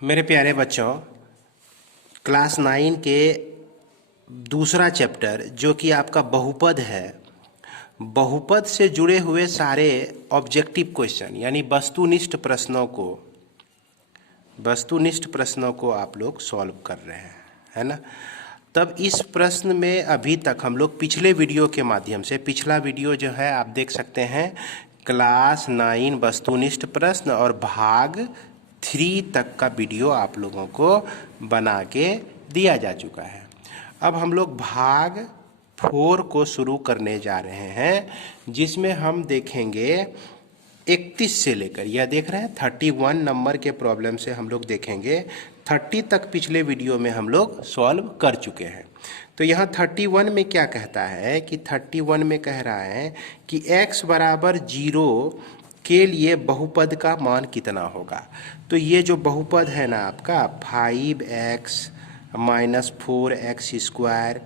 मेरे प्यारे बच्चों, क्लास 9 के दूसरा चैप्टर जो कि आपका बहुपद है, बहुपद से जुड़े हुए सारे ऑब्जेक्टिव क्वेश्चन यानी वस्तुनिष्ठ प्रश्नों को आप लोग सॉल्व कर रहे हैं, है ना। तब इस प्रश्न में अभी तक हम लोग पिछले वीडियो के माध्यम से, पिछला वीडियो जो है आप देख सकते हैं, क्लास 9 वस्तुनिष्ठ प्रश्न और भाग 3 तक का वीडियो आप लोगों को बना के दिया जा चुका है। अब हम लोग भाग 4 को शुरू करने जा रहे हैं, जिसमें हम देखेंगे 31 से लेकर, यह देख रहे हैं 31 नंबर के प्रॉब्लम से हम लोग देखेंगे 30 तक। पिछले वीडियो में हम लोग सॉल्व कर चुके हैं। तो यहाँ 31 में क्या कहता है कि 31 में कह रहा है कि x बराबर 0 के लिए बहुपद का मान कितना होगा। तो ये जो बहुपद है ना आपका 5x minus 4x square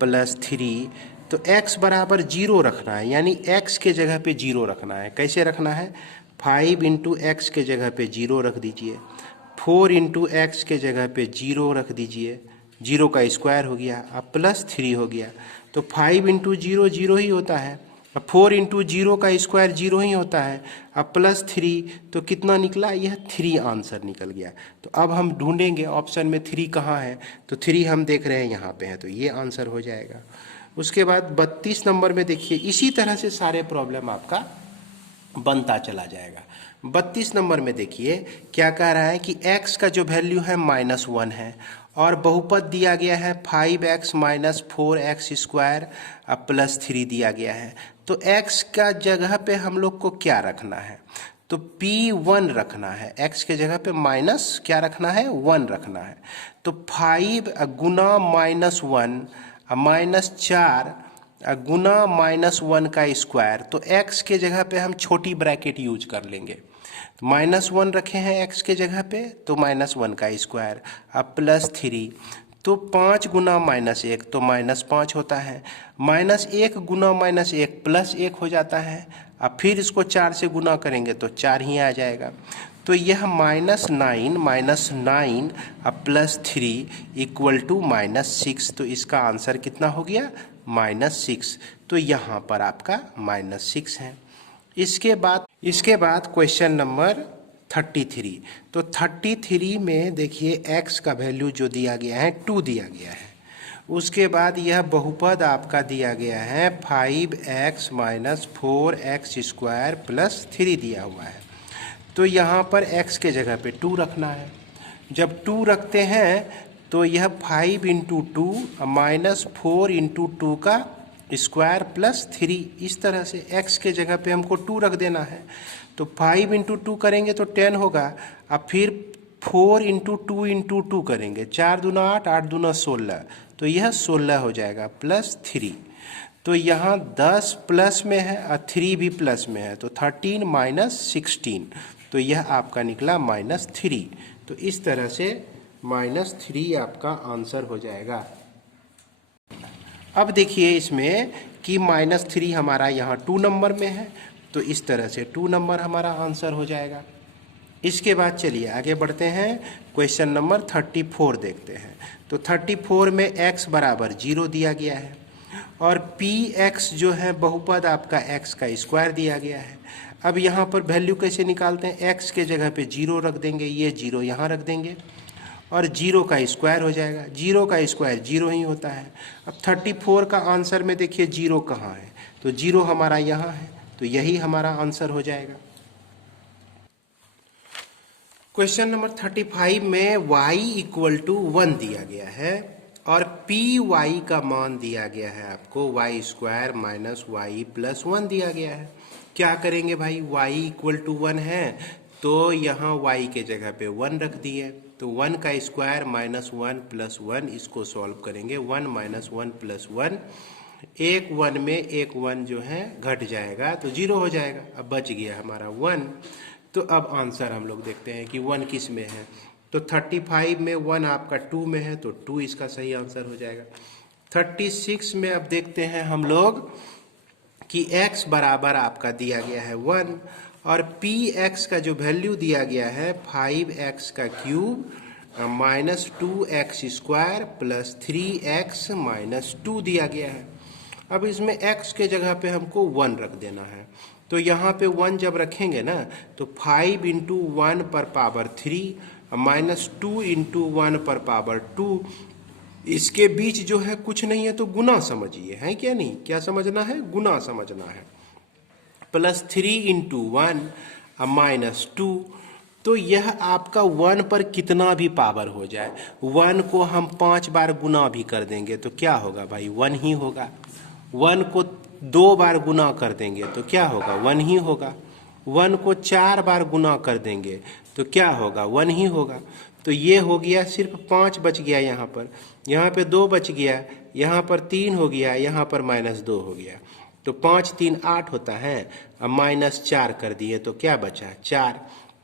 plus 3, तो x बराबर 0 रखना है, यानी x के जगह पे 0 रखना है। कैसे रखना है? 5 इंटू एक्स के जगह पे 0 रख दीजिए, 4 इंटू एक्स के जगह पे 0 रख दीजिए, 0 का स्क्वायर हो गया, अब प्लस 3 हो गया। तो 5 इंटू 0 0 ही होता है, अब 4 इंटू 0 का स्क्वायर 0 ही होता है, अब प्लस 3, तो कितना निकला? यह 3 आंसर निकल गया। तो अब हम ढूंढेंगे ऑप्शन में 3 कहाँ है, तो 3 हम देख रहे हैं यहाँ पे है, तो ये आंसर हो जाएगा। उसके बाद 32 नंबर में देखिए, इसी तरह से सारे प्रॉब्लम आपका बनता चला जाएगा। 32 नंबर में देखिए क्या कह रहा है कि x का जो वैल्यू है -1 है और बहुपद दिया गया है 5x minus 4x square plus 3 दिया गया है। तो x का जगह पे हम लोग को क्या रखना है? तो P1 रखना है, x के जगह पे माइनस क्या रखना है? 1 रखना है। तो 5 गुना -1 -4 गुना -1 का स्क्वायर, तो x के जगह पे हम छोटी ब्रैकेट यूज कर लेंगे। -1 रखे हैं x के जगह पे, तो -1 का स्क्वायर अब प्लस 3, तो 5 गुना -1 तो -5 होता है, -1 गुना -1 +1 हो जाता है। अब फिर इसको 4 से गुना करेंगे तो 4 ही आ जाएगा। तो यह -9 अब +3 इक्वल टू -6, तो इसका आंसर कितना हो गया? -6। तो यहाँ पर आपका -6 है। इसके बाद क्वेश्चन नंबर 33। तो 33 में देखिए x का वैल्यू जो दिया गया है 2 दिया गया है। उसके बाद यह बहुपद आपका दिया गया है 5x minus 4x square plus 3 दिया हुआ है। तो यहाँ पर x के जगह पे 2 रखना है। जब 2 रखते हैं तो यह 5 इंटू 2 माइनस 4 इंटू 2 का स्क्वायर प्लस 3, इस तरह से x के जगह पे हमको 2 रख देना है। तो 5 इंटू 2 करेंगे तो 10 होगा। अब फिर 4 इंटू 2 इंटू 2 करेंगे, 4 दूना 8, 8 दूना 16, तो यह 16 हो जाएगा प्लस 3। तो यहाँ 10 प्लस में है और 3 भी प्लस में है, तो 13 माइनस 16, तो यह आपका निकला -3। तो इस तरह से -3 आपका आंसर हो जाएगा। अब देखिए इसमें कि -3 हमारा यहाँ 2 नंबर में है, तो इस तरह से 2 नंबर हमारा आंसर हो जाएगा। इसके बाद चलिए आगे बढ़ते हैं, क्वेश्चन नंबर 34 देखते हैं। तो 34 में x बराबर 0 दिया गया है और px जो है बहुपद आपका x का स्क्वायर दिया गया है। अब यहाँ पर वैल्यू कैसे निकालते हैं? x के जगह पे 0 रख देंगे, ये 0 यहाँ रख देंगे और 0 का स्क्वायर हो जाएगा, 0 का स्क्वायर 0 ही होता है। अब 34 का आंसर में देखिए 0 कहाँ है, तो 0 हमारा यहाँ है, तो यही हमारा आंसर हो जाएगा। क्वेश्चन नंबर 35 में y इक्वल टू 1 दिया गया है और py का मान दिया गया है आपको y square minus y plus 1 दिया गया है। क्या करेंगे भाई? y इक्वल टू 1 है तो यहाँ y के जगह पे 1 रख दिए, तो 1 का स्क्वायर -1 प्लस 1, इसको सॉल्व करेंगे। 1 माइनस 1 प्लस 1, एक 1 में एक 1 जो है घट जाएगा तो 0 हो जाएगा। अब बच गया हमारा 1। तो अब आंसर हम लोग देखते हैं कि 1 किस में है। तो 35 में 1 आपका 2 में है, तो 2 इसका सही आंसर हो जाएगा। 36 में अब देखते हैं हम लोग कि x बराबर आपका दिया गया है 1 और पी एक्स का जो वैल्यू दिया गया है 5x का cube minus 2x square plus 3x minus 2 दिया गया है। अब इसमें x के जगह पे हमको 1 रख देना है। तो यहाँ पे 1 जब रखेंगे ना तो 5 इंटू 1 पर पावर 3 माइनस 2 इंटू 1 पर पावर 2, इसके बीच जो है कुछ नहीं है तो गुना समझिए, है क्या नहीं? क्या समझना है? गुना समझना है। प्लस 3 इंटू 1 माइनस 2, तो यह आपका 1 पर कितना भी पावर हो जाए, 1 को हम 5 बार गुना भी कर देंगे तो क्या होगा भाई? 1 ही होगा। 1 को 2 बार गुना कर देंगे तो क्या होगा? 1 ही होगा। 1 को 4 बार गुना कर देंगे तो क्या होगा? 1 ही होगा। तो ये हो गया, सिर्फ 5 बच गया यहाँ पे 2 बच गया, यहाँ पर 3 हो गया, यहाँ पर माइनस 2 हो गया। तो 5 3 8 होता है। अब माइनस 4 कर दिए तो क्या बचा? 4।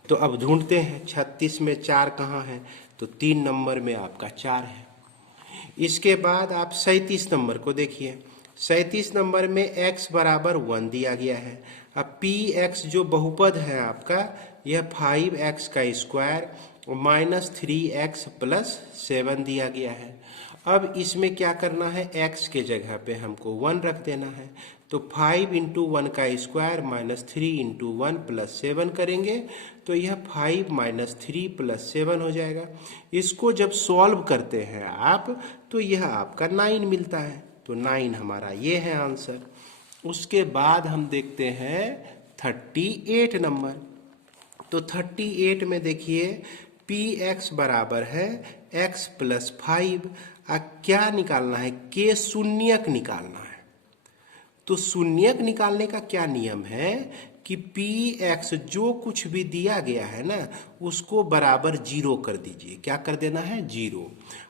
तो अब ढूंढते हैं 36 में 4 कहाँ है? तो 3 नंबर में आपका 4 है। इसके बाद आप 37 नंबर को देखिए। 37 नंबर में x बराबर 1 दिया गया है। अब पी एक्स जो बहुपद है आपका, यह 5x का स्क्वायर माइनस 3x प्लस 7 दिया गया है। अब इसमें क्या करना है? x के जगह पे हमको 1 रख देना है। तो 5 इंटू 1 का स्क्वायर माइनस 3 इंटू 1 प्लस 7 करेंगे तो यह 5 माइनस 3 प्लस 7 हो जाएगा। इसको जब सॉल्व करते हैं आप तो यह आपका 9 मिलता है। तो 9 हमारा ये है आंसर। उसके बाद हम देखते हैं 38 नंबर। तो 38 में देखिए पी एक्स बराबर है x प्लस 5। क्या निकालना है? के शून्यक निकालना है। तो शून्यक निकालने का क्या नियम है कि पी एक्स जो कुछ भी दिया गया है ना उसको बराबर 0 कर दीजिए। क्या कर देना है? 0।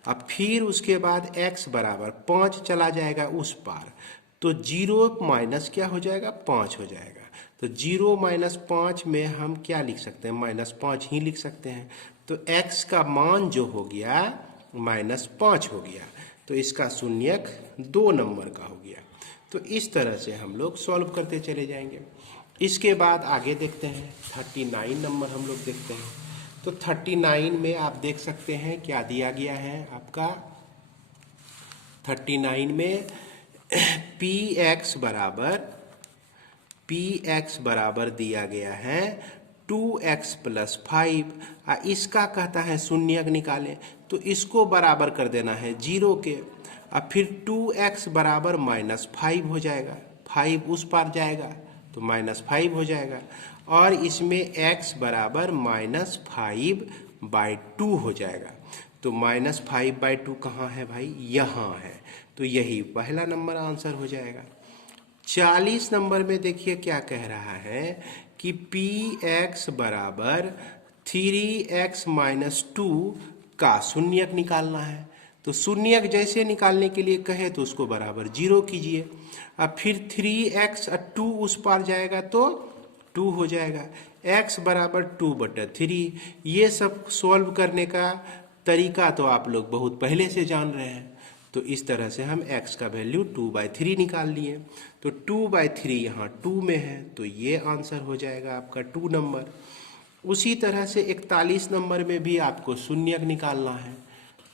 अब फिर उसके बाद x बराबर 5 चला जाएगा उस पार, तो 0 माइनस क्या हो जाएगा? 5 हो जाएगा। तो 0 माइनस 5 में हम क्या लिख सकते हैं? माइनस 5 ही लिख सकते हैं। तो x का मान जो हो गया माइनस 5 हो गया। तो इसका शून्यक 2 नंबर का हो गया। तो इस तरह से हम लोग सॉल्व करते चले जाएंगे। इसके बाद आगे देखते हैं 39 नंबर हम लोग देखते हैं। तो 39 में आप देख सकते हैं क्या दिया गया है आपका। 39 में पी एक्स बराबर दिया गया है 2x प्लस 5। इसका कहता है शून्यक निकालें, तो इसको बराबर कर देना है 0 के। अब फिर 2x बराबर माइनस 5 हो जाएगा, 5 उस पार जाएगा तो माइनस 5 हो जाएगा। और इसमें x बराबर माइनस 5/2 हो जाएगा। तो माइनस 5/2 कहाँ है भाई? यहाँ है। तो यही पहला नंबर आंसर हो जाएगा। 40 नंबर में देखिए क्या कह रहा है कि पी एक्स बराबर 3x माइनस 2 का शून्यक निकालना है। तो शून्यक जैसे निकालने के लिए कहे तो उसको बराबर 0 कीजिए। अब फिर 3x और 2 उस पार जाएगा तो 2 हो जाएगा। x बराबर 2/3। ये सब सॉल्व करने का तरीका तो आप लोग बहुत पहले से जान रहे हैं। तो इस तरह से हम x का वैल्यू 2/3 निकाल लिए। तो 2/3 यहाँ 2 में है, तो ये आंसर हो जाएगा आपका 2 नंबर। उसी तरह से 41 नंबर में भी आपको शून्यक निकालना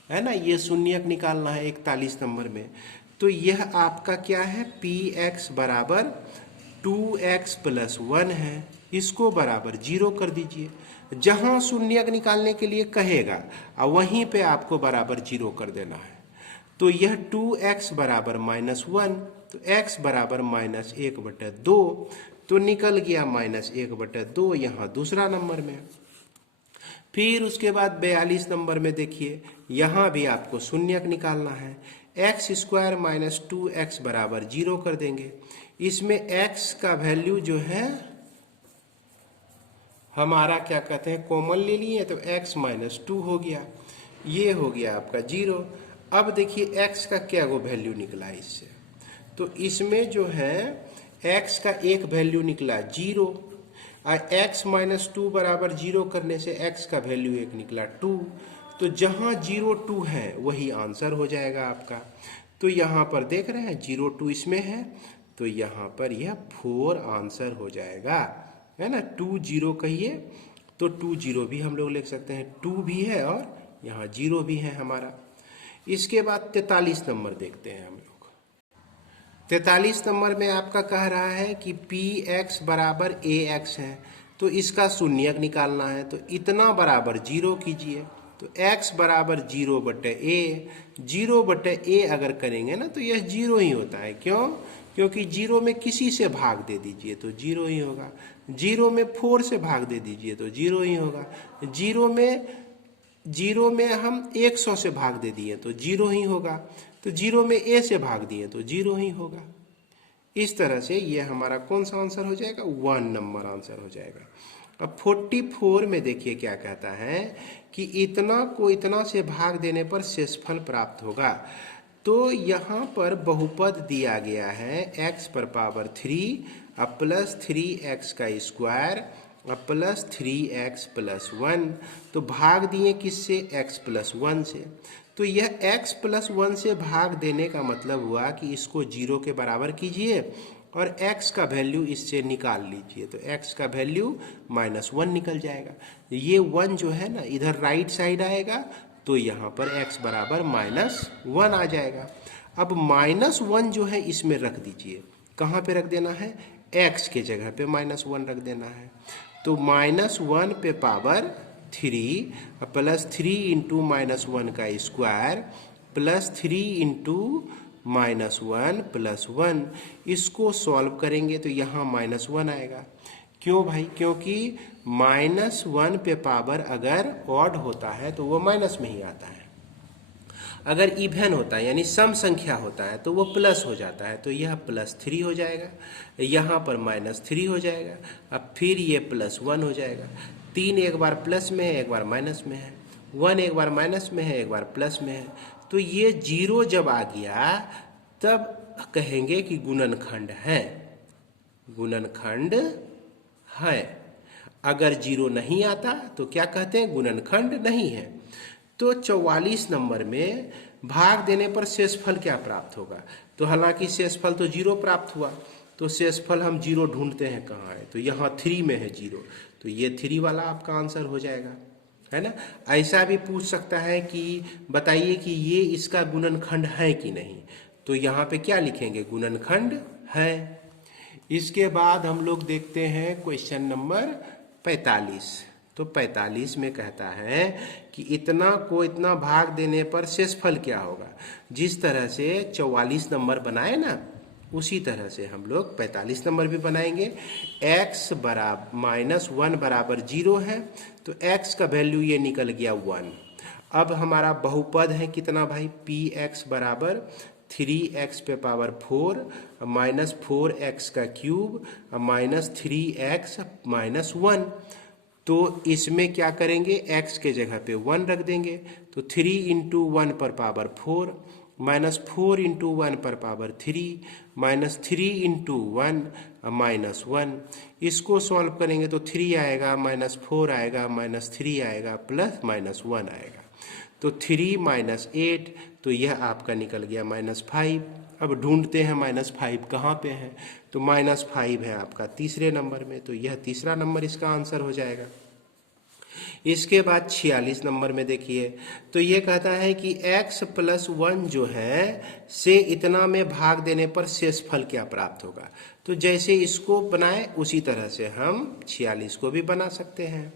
है ना? ये शून्यक निकालना है 41 नंबर में। तो यह आपका क्या है? पी एक्स बराबर 2x प्लस 1 है। इसको बराबर 0 कर दीजिए। जहाँ शून्यक निकालने के लिए कहेगा और वहीं पे आपको बराबर 0 कर देना है। तो यह 2x बराबर माइनस 1, तो x बराबर माइनस 1/2। तो निकल गया माइनस 1/2 यहाँ दूसरा नंबर में। फिर उसके बाद 42 नंबर में देखिए, यहाँ भी आपको शून्यक निकालना है। x स्क्वायर माइनस 2x बराबर 0 कर देंगे। इसमें x का वैल्यू जो है हमारा क्या कहते हैं कॉमन ले लिए, तो x माइनस 2 हो गया। ये हो गया आपका 0। अब देखिए x का क्या वो वैल्यू निकला इससे। तो इसमें जो है x का एक वैल्यू निकला 0 और x माइनस 2 बराबर 0 करने से x का वैल्यू एक निकला 2। तो जहाँ 0 2 है वही आंसर हो जाएगा आपका। तो यहाँ पर देख रहे हैं 0 2 इसमें है, तो यहाँ पर यह 4 आंसर हो जाएगा। है ना, 2 0 कहिए तो 2 0 भी हम लोग लिख सकते हैं, 2 भी है और यहाँ 0 भी है हमारा। इसके बाद 43 नंबर देखते हैं हम लोग। 43 नंबर में आपका कह रहा है कि पी एक्स बराबर ए एक्स है, तो इसका शून्यक निकालना है, तो इतना बराबर 0 कीजिए। तो x बराबर 0/a, 0/a अगर करेंगे ना तो यह 0 ही होता है। क्यों? क्योंकि 0 में किसी से भाग दे दीजिए तो 0 ही होगा, 0 में 4 से भाग दे दीजिए तो 0 ही होगा, 0 में हम 100 से भाग दे दिए तो 0 ही होगा, तो 0 में a से भाग दिए तो 0 ही होगा। इस तरह से ये हमारा कौन सा आंसर हो जाएगा? 1 नंबर आंसर हो जाएगा। अब 44 में देखिए क्या कहता है कि इतना को इतना से भाग देने पर शेषफल प्राप्त होगा। तो यहाँ पर बहुपद दिया गया है x पर पावर 3 प्लस 3x का स्क्वायर प्लस 3x प्लस 1। तो भाग दिए किससे? x प्लस 1 से। तो यह x प्लस 1 से भाग देने का मतलब हुआ कि इसको 0 के बराबर कीजिए और x का वैल्यू इससे निकाल लीजिए, तो x का वैल्यू -1 निकल जाएगा। ये 1 जो है ना इधर राइट साइड आएगा, तो यहाँ पर x बराबर -1 आ जाएगा। अब -1 जो है इसमें रख दीजिए, कहाँ पे रख देना है? x के जगह पे -1 रख देना है। तो -1 पे पावर 3 प्लस 3 इंटू -1 का स्क्वायर प्लस 3 इंटू -1 प्लस 1, इसको सॉल्व करेंगे तो यहाँ -1 आएगा। क्यों भाई? क्योंकि -1 पे पावर अगर ऑड होता है तो वो माइनस में ही आता है, अगर इवन होता है यानी सम संख्या होता है तो वो प्लस हो जाता है। तो यह +3 हो जाएगा, यहाँ पर -3 हो जाएगा, अब फिर ये +1 हो जाएगा। 3 एक बार प्लस में है, एक बार माइनस में है, 1 एक बार माइनस में है, एक बार प्लस में है। तो ये 0 जब आ गया तब कहेंगे कि गुणनखंड है, गुणनखंड है। अगर 0 नहीं आता तो क्या कहते हैं? गुणनखंड नहीं है। तो 44 नंबर में भाग देने पर शेषफल क्या प्राप्त होगा? तो हालांकि शेषफल तो 0 प्राप्त हुआ, तो शेषफल हम 0 ढूंढते हैं कहाँ है, तो यहाँ 3 में है 0, तो ये 3 वाला आपका आंसर हो जाएगा, है ना। ऐसा भी पूछ सकता है कि बताइए कि ये इसका गुणनखंड है कि नहीं, तो यहाँ पे क्या लिखेंगे? गुणनखंड है। इसके बाद हम लोग देखते हैं क्वेश्चन नंबर 45। तो 45 में कहता है कि इतना को इतना भाग देने पर शेषफल क्या होगा। जिस तरह से 44 नंबर बनाए ना, उसी तरह से हम लोग 45 नंबर भी बनाएंगे। x बराबर -1 बराबर 0 है, तो x का वैल्यू ये निकल गया 1। अब हमारा बहुपद है कितना भाई? px बराबर 3x पे पावर 4 माइनस 4x का क्यूब माइनस 3x माइनस 1। तो इसमें क्या करेंगे? x के जगह पे 1 रख देंगे, तो 3 इंटू 1 पर पावर 4 माइनस 4 इंटू 1 पर पावर 3 माइनस 3 इंटू 1 माइनस 1। इसको सॉल्व करेंगे तो 3 आएगा, -4 आएगा, -3 आएगा, प्लस -1 आएगा। तो 3 माइनस 8, तो यह आपका निकल गया -5। अब ढूंढते हैं -5 कहाँ पे है, तो -5 है आपका तीसरे नंबर में, तो यह तीसरा नंबर इसका आंसर हो जाएगा। इसके बाद 46 नंबर में देखिए, तो ये कहता है कि x प्लस 1 जो है से इतना में भाग देने पर शेषफल क्या प्राप्त होगा। तो जैसे इसको बनाए उसी तरह से हम 46 को भी बना सकते हैं।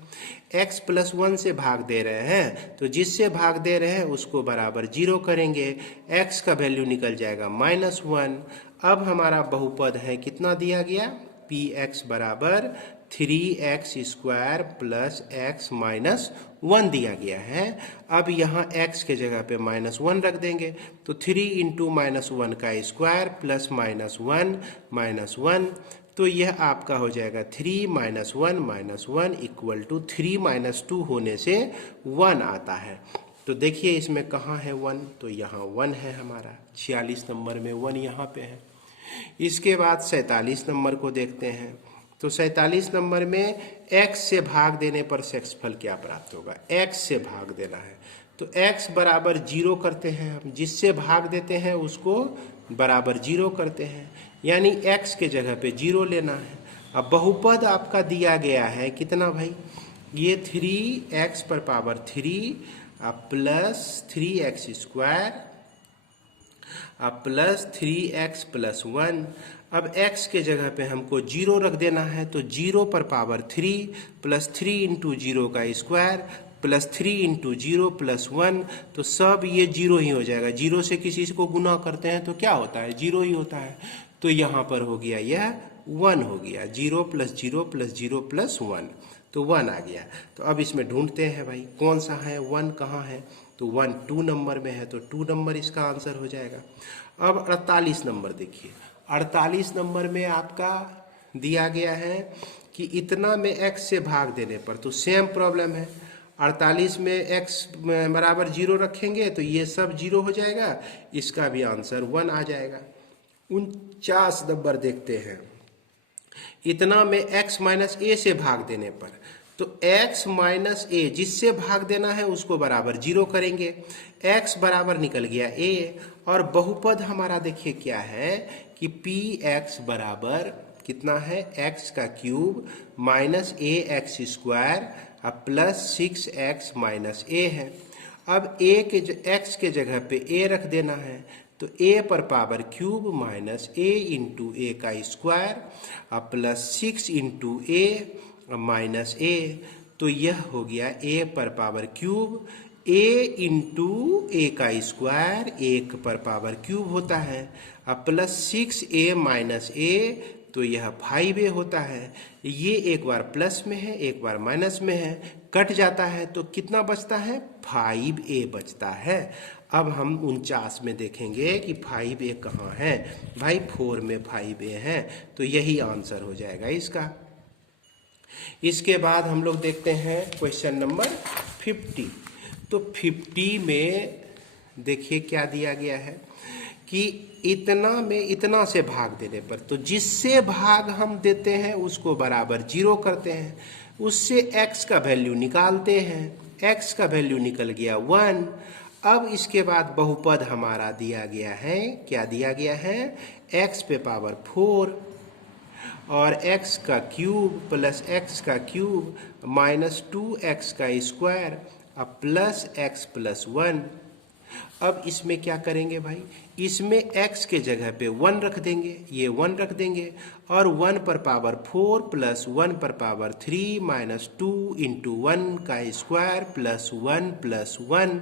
x प्लस 1 से भाग दे रहे हैं, तो जिससे भाग दे रहे हैं उसको बराबर 0 करेंगे, x का वैल्यू निकल जाएगा -1। अब हमारा बहुपद है कितना दिया गया? px बराबर 3x square plus x minus 1 दिया गया है। अब यहाँ x के जगह पे -1 रख देंगे, तो 3 इंटू -1 का स्क्वायर प्लस -1 माइनस 1, तो यह आपका हो जाएगा 3 - 1 इक्वल टू 3 - 2 होने से 1 आता है। तो देखिए इसमें कहाँ है 1, तो यहाँ 1 है हमारा 46 नंबर में 1 यहाँ पे है। इसके बाद 47 नंबर को देखते हैं। तो 47 नंबर में x से भाग देने पर शेषफल क्या प्राप्त होगा? x से भाग देना है, तो x बराबर 0 करते हैं हम, जिससे भाग देते हैं उसको बराबर 0 करते हैं, यानी x के जगह पे 0 लेना है। अब बहुपद आपका दिया गया है कितना भाई, ये 3x पर power 3 plus 3x square plus 3x plus 1। अब x के जगह पे हमको 0 रख देना है, तो 0 पर पावर 3 प्लस 3 इंटू 0 का स्क्वायर प्लस 3 इंटू 0 प्लस 1, तो सब ये 0 ही हो जाएगा। 0 से किसी को गुना करते हैं तो क्या होता है, 0 ही होता है। तो यहाँ पर हो गया यह 1 हो गया, 0 प्लस 0 प्लस 0 प्लस 1, तो 1 आ गया। तो अब इसमें ढूंढते हैं भाई कौन सा है, 1 कहाँ है, तो 1 2 नंबर में है, तो 2 नंबर इसका आंसर हो जाएगा। अब 48 नंबर देखिए, 48 नंबर में आपका दिया गया है कि इतना में x से भाग देने पर, तो सेम प्रॉब्लम है। 48 में x बराबर 0 रखेंगे तो ये सब 0 हो जाएगा, इसका भी आंसर 1 आ जाएगा। 49 नंबर देखते हैं, इतना में x माइनस ए से भाग देने पर, तो x माइनस ए जिससे भाग देना है उसको बराबर 0 करेंगे, x बराबर निकल गया a, और बहुपद हमारा देखिए क्या है कि px बराबर कितना है, x का cube minus ax square plus 6x minus a है। अब x के जगह पे a रख देना है, तो a पर power cube minus a into A का square plus 6 into A minus a, तो यह हो गया a पर power cube, a into A का स्क्वायर 1 पर पावर क्यूब होता है प्लस 6a माइनस a, तो यह 5a होता है। ये एक बार प्लस में है एक बार माइनस में है, कट जाता है तो कितना बचता है, 5a बचता है। अब हम 49 में देखेंगे कि 5a कहाँ है, भाई 4 में 5a है, तो यही आंसर हो जाएगा इसका। इसके बाद हम लोग देखते हैं क्वेश्चन नंबर 50। तो 50 में देखिए क्या दिया गया है कि इतना में इतना से भाग देने पर, तो जिससे भाग हम देते हैं उसको बराबर 0 करते हैं, उससे x का वैल्यू निकालते हैं, x का वैल्यू निकल गया 1। अब इसके बाद बहुपद हमारा दिया गया है, क्या दिया गया है, x पे पावर 4 और x का क्यूब प्लस x का क्यूब माइनस 2x का स्क्वायर प्लस x प्लस 1। अब इसमें क्या करेंगे भाई, इसमें x के जगह पे 1 रख देंगे, ये 1 रख देंगे, और 1 पर पावर 4 प्लस 1 पर पावर 3 माइनस 2 इंटू 1 का स्क्वायर प्लस 1 प्लस 1।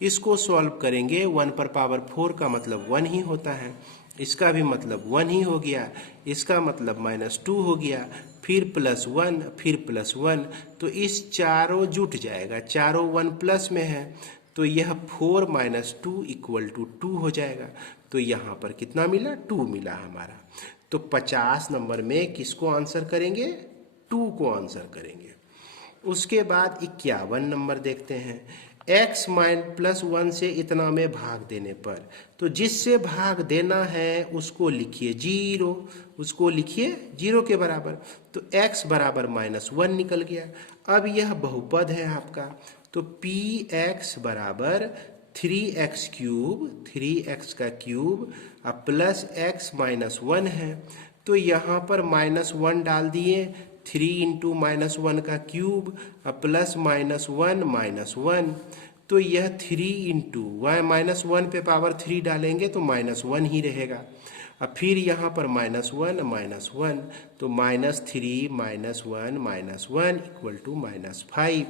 इसको सॉल्व करेंगे, 1 पर पावर 4 का मतलब 1 ही होता है, इसका भी मतलब 1 ही हो गया, इसका मतलब माइनस 2 हो गया, फिर प्लस 1 फिर प्लस 1, तो इस चारों जुट जाएगा, चारों 1 प्लस में है, तो यह 4 माइनस 2 इक्वल टू 2 हो जाएगा। तो यहाँ पर कितना मिला, 2 मिला हमारा। तो 50 नंबर में किसको आंसर करेंगे, 2 को आंसर करेंगे। उसके बाद 51 नंबर देखते हैं, x माइन प्लस 1 से इतना में भाग देने पर, तो जिससे भाग देना है उसको लिखिए 0, उसको लिखिए 0 के बराबर, तो x बराबर माइनस 1 निकल गया। अब यह बहुपद है आपका, तो px बराबर 3x क्यूब, 3x का क्यूब प्लस x माइनस 1 है, तो यहाँ पर माइनस 1 डाल दिए, 3 इंटू माइनस 1 का क्यूब प्लस माइनस 1 माइनस 1, तो यह 3 इंटू माइनस 1 पे पावर 3 डालेंगे तो माइनस 1 ही रहेगा। अब फिर यहाँ पर माइनस 1, तो minus 3 minus 1 equal to minus 5,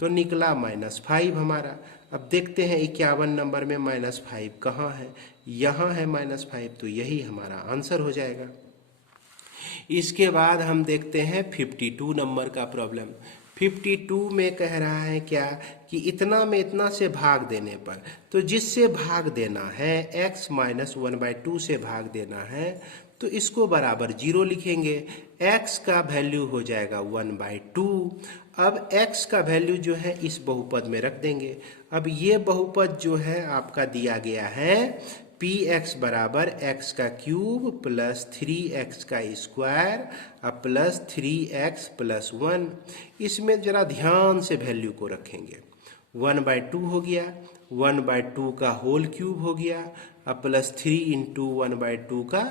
तो निकला माइनस 5 हमारा। अब देखते हैं 51 नंबर में माइनस 5 कहाँ है, यहाँ है माइनस 5, तो यही हमारा आंसर हो जाएगा। इसके बाद हम देखते हैं 52 नंबर का प्रॉब्लम। 52 में कह रहा है क्या कि इतना में इतना से भाग देने पर, तो जिससे भाग देना है x माइनस 1/2 से भाग देना है, तो इसको बराबर 0 लिखेंगे, x का वैल्यू हो जाएगा 1/2। अब x का वैल्यू जो है इस बहुपद में रख देंगे। अब ये बहुपद जो है आपका दिया गया है px बराबर x का क्यूब प्लस 3x का स्क्वायर प्लस 3x प्लस 1। इसमें जरा ध्यान से वैल्यू को रखेंगे, 1/2 हो गया, 1/2 का होल क्यूब हो गया प्लस 3 इंटू 1/2 का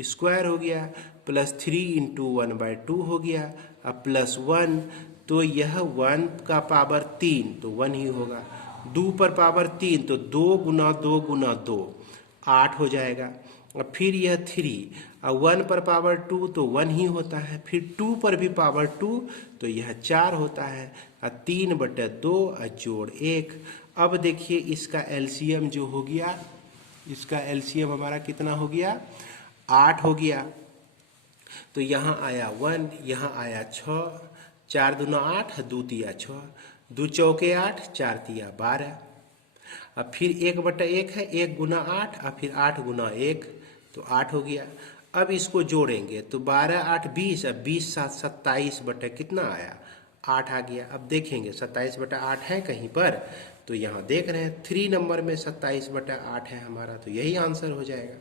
स्क्वायर हो गया प्लस 3 इंटू 1/2 हो गया। अब प्लस 1, तो यह 1 का पावर 3 तो 1 ही होगा। 2 पर पावर 3 तो 2 गुना 2 गुना 2 8 हो जाएगा। और फिर यह 3 और 1 पर पावर 2 तो 1 ही होता है। फिर 2 पर भी पावर 2 तो यह 4 होता है। और 3/2 और जोड़ 1। अब देखिए इसका एलसीएम जो हो गया, इसका एलसीएम हमारा कितना हो गया, 8 हो गया। तो यहाँ आया 1, यहाँ आया 6, 4 दूना 8, 2 तिया 6, 2 चौके 8, 4 तिया 12। अब फिर 1/1 है, 1 गुना 8 और फिर 8 गुना 1 तो 8 हो गया। अब इसको जोड़ेंगे तो 12 8 20, अब 20 7 27 बटा कितना आया, 8 आ गया। अब देखेंगे 27/8 है कहीं पर, तो यहाँ देख रहे हैं 3 नंबर में 27/8 है हमारा, तो यही आंसर हो जाएगा।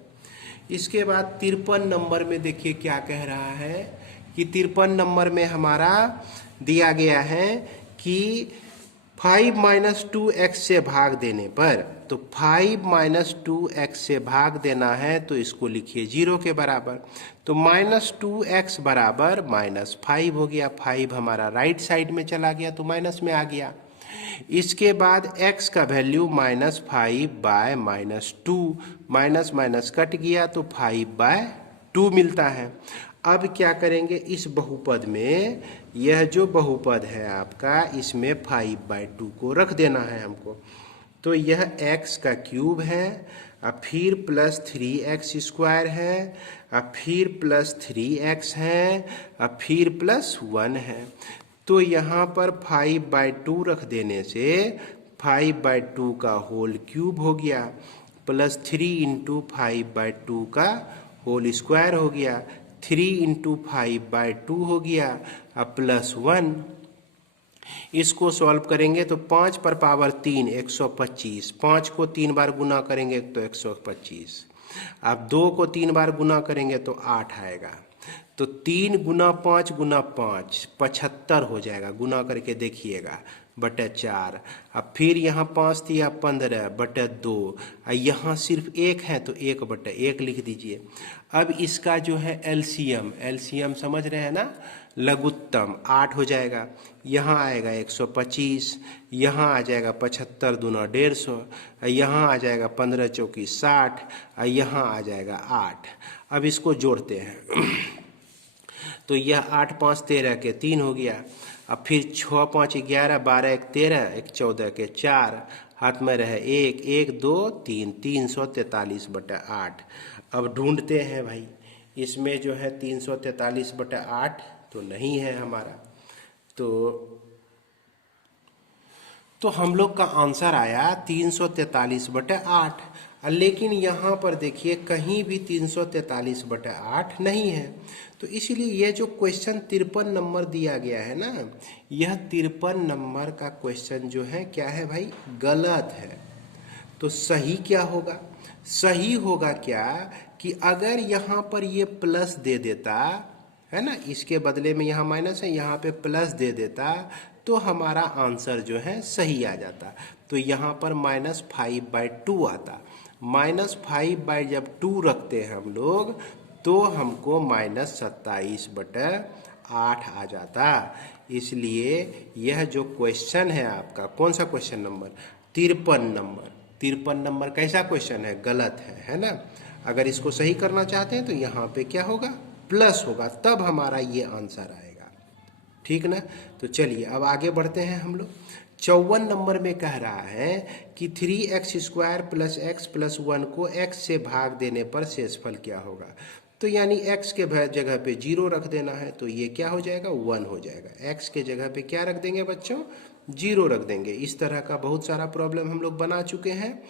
इसके बाद 53 नंबर में देखिए क्या कह रहा है कि 53 नंबर में हमारा दिया गया है कि 5 - 2x से भाग देने पर, तो 5 - 2x से भाग देना है तो इसको लिखिए 0 के बराबर। तो -2x बराबर -5 हो गया। 5 हमारा राइट साइड में चला गया तो माइनस में आ गया। इसके बाद x का वैल्यू -5/-2, माइनस माइनस कट गया तो 5/2 मिलता है। अब क्या करेंगे, इस बहुपद में यह जो बहुपद है आपका, इसमें 5/2 को रख देना है हमको। तो यह x का क्यूब है, और फिर प्लस 3x² है, और फिर प्लस 3x है, और फिर प्लस 1 है। तो यहाँ पर 5/2 रख देने से 5/2 का होल क्यूब हो गया, प्लस 3 इंटू 5/2 का होल स्क्वायर हो गया, 3 इंटू 5/2 हो गया, अब प्लस 1। इसको सॉल्व करेंगे तो 5 पर पावर 3 125, 5 को 3 बार गुना करेंगे तो 125। अब 2 को 3 बार गुना करेंगे तो 8 आएगा। तो 3 गुना 5 गुना 5 75 हो जाएगा, गुना करके देखिएगा, बटे 4। अब फिर यहाँ 5 तिया 15 बटे 2, और यहाँ सिर्फ 1 है तो 1/1 लिख दीजिए। अब इसका जो है एलसीएम समझ रहे हैं ना, लघुत्तम 8 हो जाएगा। यहाँ आएगा 125, यहाँ आ जाएगा 75 दूना 150, यहाँ आ जाएगा 15 चौकी 60, और यहाँ आ जाएगा 8। अब इसको जोड़ते हैं तो यह 8 5 13 के 3 हो गया। अब फिर 6 5 11, 12 1 13, 1 14 के 4, हाथ में रहे 1 1 2 3, 343/8। अब ढूंढते हैं भाई, इसमें जो है 343/8 तो नहीं है हमारा। तो हम लोग का आंसर आया 343/8, लेकिन यहाँ पर देखिए कहीं भी 343/8 नहीं है। तो इसीलिए ये जो क्वेश्चन 53 नंबर दिया गया है ना, यह 53 नंबर का क्वेश्चन जो है क्या है भाई, गलत है। तो सही क्या होगा, सही होगा क्या कि अगर यहाँ पर ये प्लस दे देता है ना, इसके बदले में यहाँ माइनस है, यहाँ पे प्लस दे देता तो हमारा आंसर जो है सही आ जाता। तो यहाँ पर -5/2 आता। -5 जब 2 रखते हैं हम लोग तो हमको -27/8 आ जाता। इसलिए यह जो क्वेश्चन है आपका, कौन सा क्वेश्चन नंबर, 53 नंबर, 53 नंबर कैसा क्वेश्चन है, गलत है ना। अगर इसको सही करना चाहते हैं तो यहाँ पे क्या होगा, प्लस होगा, तब हमारा ये आंसर आएगा, ठीक ना। तो चलिए अब आगे बढ़ते हैं हम लोग। 54 नंबर में कह रहा है कि 3x² + x + 1 को x से भाग देने पर शेषफल क्या होगा। तो यानी x के जगह पे 0 रख देना है, तो ये क्या हो जाएगा, 1 हो जाएगा। x के जगह पे क्या रख देंगे बच्चों, 0 रख देंगे। इस तरह का बहुत सारा प्रॉब्लम हम लोग बना चुके हैं,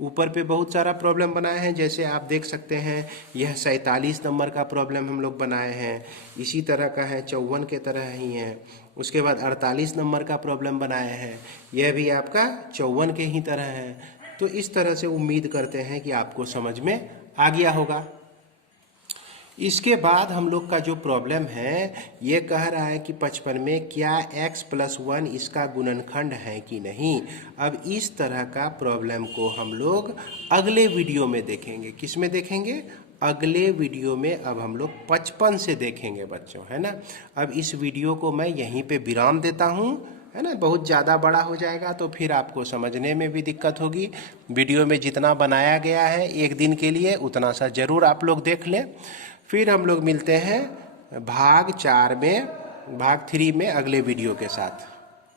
ऊपर पे बहुत सारा प्रॉब्लम बनाए हैं। जैसे आप देख सकते हैं यह 47 नंबर का प्रॉब्लम हम लोग बनाए हैं, इसी तरह का है, 54 के तरह ही है। उसके बाद 48 नंबर का प्रॉब्लम बनाए हैं, यह भी आपका 54 के ही तरह है। तो इस तरह से उम्मीद करते हैं कि आपको समझ में आ गया होगा। इसके बाद हम लोग का जो प्रॉब्लम है ये कह रहा है कि 55 में क्या x + 1 इसका गुणनखंड है कि नहीं। अब इस तरह का प्रॉब्लम को हम लोग अगले वीडियो में देखेंगे। किस में देखेंगे, अगले वीडियो में अब हम लोग 55 से देखेंगे बच्चों, है ना। अब इस वीडियो को मैं यहीं पे विराम देता हूँ, है ना। बहुत ज़्यादा बड़ा हो जाएगा तो फिर आपको समझने में भी दिक्कत होगी। वीडियो में जितना बनाया गया है एक दिन के लिए उतना सा ज़रूर आप लोग देख लें। फिर हम लोग मिलते हैं भाग 4 में, भाग 3 में अगले वीडियो के साथ।